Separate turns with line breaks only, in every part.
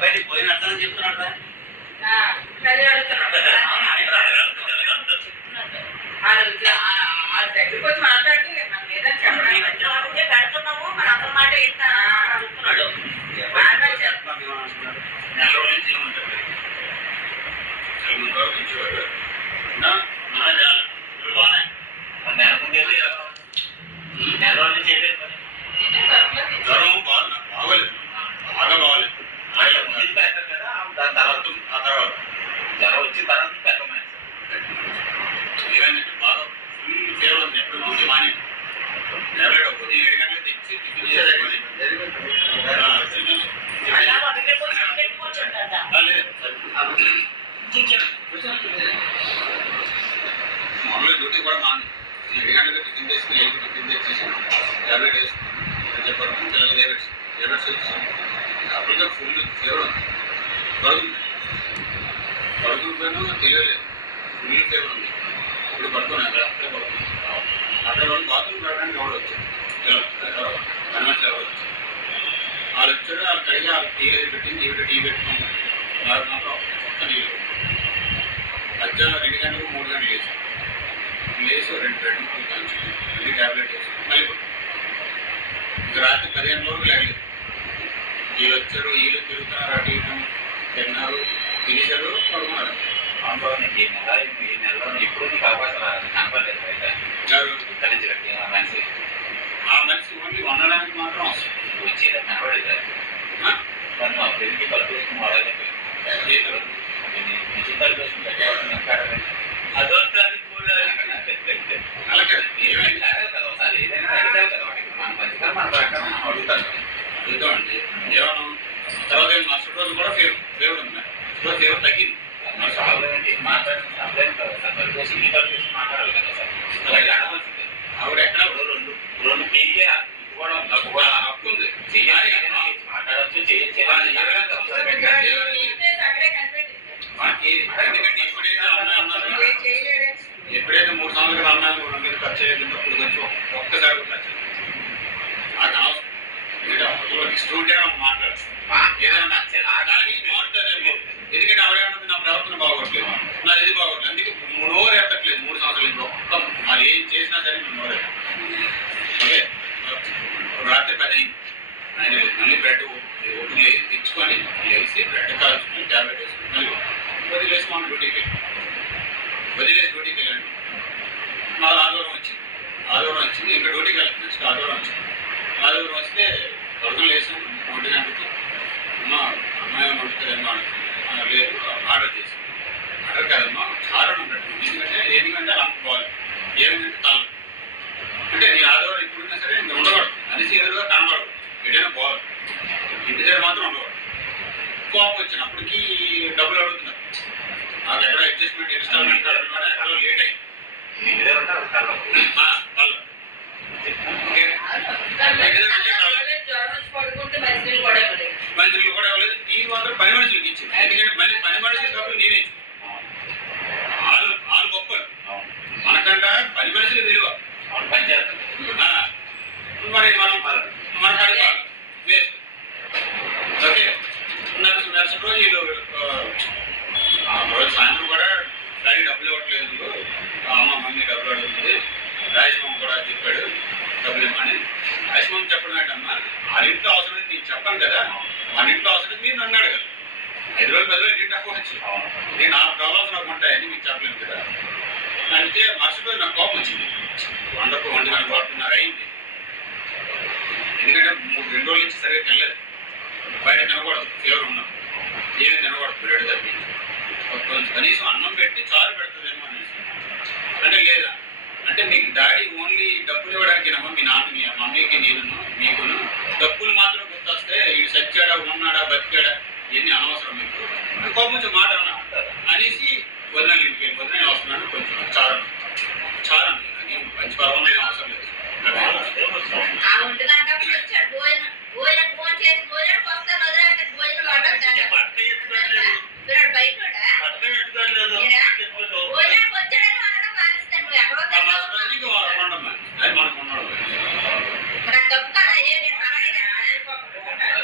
బయటికి పోయినట్లని చెప్తున్నాడు
దగ్గరికి వచ్చి మాట్లాడుతూ మన మీద చెప్పడానికి
పెడుతున్నాము మన అందరి మాట
నెల రోజుల నుంచి ఏమంటాడు నెల ముందు నెల రోజుల నుంచి జ్వరం బాగోలేదు. బాగా బాగోలేదు. ముందు పెట్టారు కదా దాని తర్వాత ఆ తర్వాత జ్వరం వచ్చిన తర్వాత పెట్టమని బాగా ఫుల్ ఉంది ఎప్పుడు మాని ఏడు గంటలకు తెచ్చి టిఫిన్ చేసేది మామూలుగా డ్యూటీ కూడా మాంది ఏడు గంటలకు టిఫిన్ చేసుకుని టిఫిన్ చెప్పారు పిల్లలు డేబెట్స్ డేబెట్స్ వచ్చేసాను అప్పటికే ఫుల్ పడుకుంది పడుకుంటాను తెలియలేదు. ఫుల్ ఫీవర్ ఉంది. ఇప్పుడు పడుకున్నాను అక్కడ అక్కడే పడుకున్నాను అక్కడ వాళ్ళు బాత్రూమ్ వెళ్ళడానికి ఎవరు వచ్చారు? ఎవరు? ఎవరు? వచ్చారు. వాళ్ళు వచ్చారు వాళ్ళు కడిగి వాళ్ళు టీ అది పెట్టింది ఈవిడ టీ పెట్టుకున్నాం వాళ్ళు మాత్రం ఒక్క నీళ్ళు మధ్యాహ్నం రెండు గంటలకు మూడు గంటలు వేసాను లేచి రెండు రెండు మూడు కాల్చి మళ్ళీ ట్యాబ్లెట్ వేసి మళ్ళీ ఇంకా రాత్రి పదిహేను రోజులు లేగలేదు వీళ్ళు వచ్చారు వీళ్ళు తిరుగుతున్నారు అటు ఇటు తిన్నారు తినేశారు పడుకున్నారు
అనుభవం ఈ నెల ఈ నెలలో ఎప్పుడు నీకు అవకాశం రాదు కనపడలేదు బయట? ఇక్కడ నుంచి ఆ మనిషి.
ఆ మనిషి ఓన్లీ వండడానికి మాత్రం
వచ్చేది కనపడలేదు? మరి మా కలుపుకొని మోడల్
ఏదో.
మిషన్ కలిపేసి పెట్టేవాళ్ళు
అదొకటి కూడా అలాగే
కదా ఒకసారి ఏదైనా అడిగారు కదా వాటికి మన మంచిగా మన ప్రకారం అడుగుతారు
ఇదిగోండి ఏమన్నా తర్వాత మరుసటి రోజు కూడా ఫీవర్ ఫీవర్ ఉంది ఇప్పుడు ఫీవర్ తగ్గింది. ఆవిడ ఎక్కడ
రెండు రెండు పీకే కూడా
హక్కు ఉంది.
చెయ్యాలి మాట్లాడచ్చు
కనిపెట్టింది.
మనకి ఎందుకంటే ఎప్పుడైతే అన్నారు ఎప్పుడైతే మూడు సంవత్సరాలు అమ్మాయి మూడు వందలు ఖర్చు అయ్యిందో అప్పుడు కొంచెం ఒక్కసారి ఖర్చు. అది అవసరం స్టూడెంట్ ఏదైనా కానీ ఆ మారుతారేమో ఎందుకంటే ఆవిడేమన్నది నా ప్రవర్తన బాగోట్లేదు. నా ఇది బాగోట్లేదు. అందుకే నోరు ఎత్తట్లేదు. మూడు సంవత్సరాలు ఇంట్లో. వాళ్ళు ఏం చేసినా సరే మేము నోరు ఓకే? రాత్రి పది అయింది. ఆయన మళ్ళీ బ్రెడ్ ఒకటి లే తెచ్చుకొని లేచి బ్రెడ్ కాల్చుకొని ట్యాబ్లెట్ వేసుకుని మళ్ళీ వదిలేసి మన డ్యూటీకి వదిలేసి డ్యూటీకి వెళ్ళండి మాకు ఆదివారం వచ్చింది. ఆదివారం వచ్చింది. ఇంకా డ్యూటీకి వెళ్ళాలి నెక్స్ట్ ఆదివారం వచ్చింది. ఆదివారం వస్తే కొడుకులు లేసాం ఒంటి గంటకి. అమ్మ అమ్మాయి ఏమైనా వండుతుందేమో అనుకున్నాను. ఆ, లేదు ఆర్డర్ చేసాం ఆర్డర్ కాదమ్మా కారణం పెట్టండి ఎందుకంటే ఎందుకంటే అలా అమ్ముకోవాలి ఏమిటంటే తాను అంటే నీ ఆదివారం ఎప్పుడున్నా సరే ఇంకా ఉండకూడదు. అనేసి ఎదురుగా కనబడదు. ఎటైనా పోవాలి. ఇంటి దగ్గర మాత్రం ఉండకూడదు. కోపం వచ్చినప్పటికీ డబ్బులు అడుగుతున్నారు. నాకు ఎక్కడ అడ్జస్ట్మెంట్ ఇన్స్టాల్మెంట్ అడగడం ఎక్కడో లేట్. ఓకే?
పడుకుంటే మంచినీళ్ళు కూడా ఇవ్వలేదు
మంత్రులు కూడా ఇవ్వలేదు టీ మాత్రం పని మనుషులకి ఇచ్చింది. ఎందుకంటే పని పని మనుషులు డబ్బులు నేనే. వాళ్ళు వాళ్ళు గొప్ప
అవును.
మనకంట పని మనుషులు విలువ.
పని చేస్తాం.
ఆ, మరి మనం మన కాడికి వేస్ట్. ఓకే. నర్సు రోజు వీళ్ళు ఆ, ఆ రోజు సాయంత్రం కూడా డాడీ డబ్బులు ఇవ్వట్లేదు. ఆ అమ్మ మమ్మీ డబ్బులు అడుగుతుంది. రాజమమ్మ కూడా చెప్పాడు. డబ్బులు ఇవ్వమని రాజమమ్మ చెప్పడం ఏంటమ్మా? వాళ్ళ ఇంట్లో అవసరం నేను చెప్పాను కదా. మన ఇంట్లో అవసరం మీరు నన్ను అడగాలి ఐదు రోజులు పది రోజులు ఇంటి అవ్వచ్చు
అవును.
నేను నాకు కావాల్సిన ఉంటాయని మీకు చెప్పలేను కదా. అంటే రోజు నాకు కోపం వచ్చింది. వందకు వంద గంటల పడుతున్నారు అయింది. ఎందుకంటే మూడు రెండు రోజుల నుంచి సరిగ్గా తినలేదు. బయట తినకూడదు ఫీవర్ ఉన్నాం ఏమీ తినకూడదు బ్రెడ్ తప్పి. కొంచెం కనీసం అన్నం పెట్టి చారు పెడుతుందేమో అనేసి అంటే లేదా? అంటే మీకు డాడీ ఓన్లీ డబ్బులు ఇవ్వడానికి నమ్మ మీ నాన్న మీ మమ్మీకి నేను మీకును డబ్బులు మాత్రం వీడు ఉన్నాడా బతికాడా ఇవన్నీ అనవసరం మీకు. కోపం వచ్చి మాట అన్నా అనేసి వదిన ఇంటికి వెళ్ళి వదిన నేను వస్తున్నాను కొంచెం చారు. చారు మంచి పర్వం ఏం అవసరం లేదు.
ఆ ఒంటి గంటప్పుడు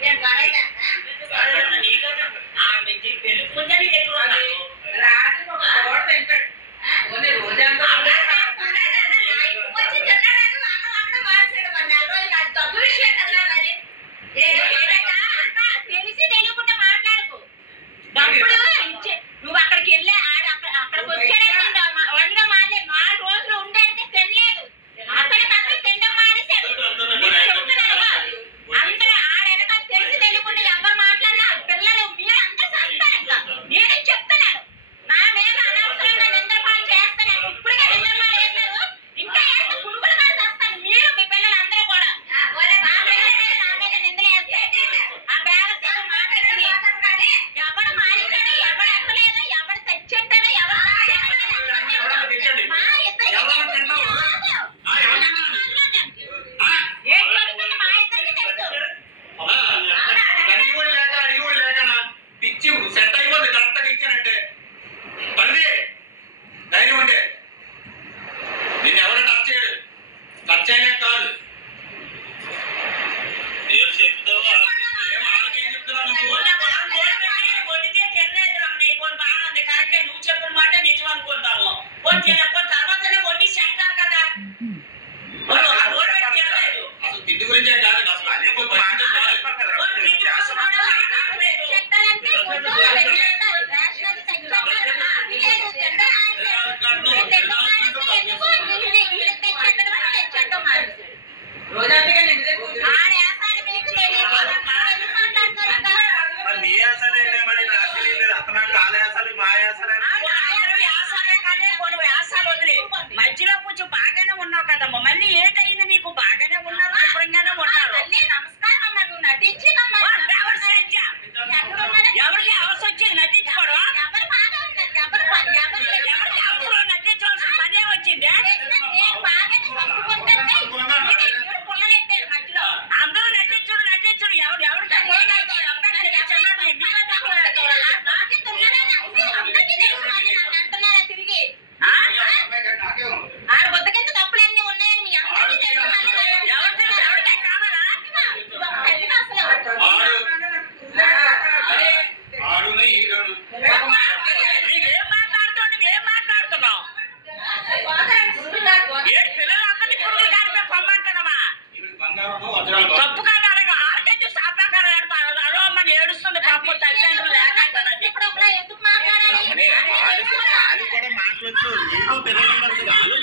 เรี
ยนมาได้แหละนะ మళ్ళీ ఏటైంది
Juventud.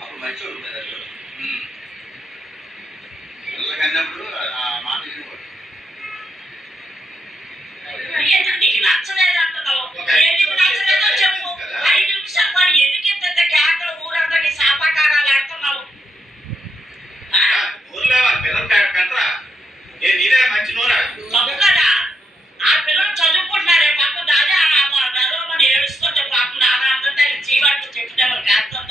అప్పుడు
మంచివాడు వెళ్ళకన్నప్పుడు ఆ
మాట వినేవాడు ఊర్లో పిల్లలు
పెంచరా
నేను నేనే
మంచి నూరా? వాటికి చెట్టు దగ్గర ట్యాక్టర్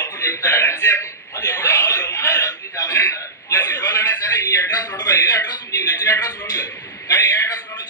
అప్పుడు చెప్తారు. ఎంతసేపు? ప్లస్ ఎవరైనా సరే ఈ అడ్రస్ ఉండదు ఏదో అడ్రస్ అడ్రస్ కానీ అడ్రస్
లోనూ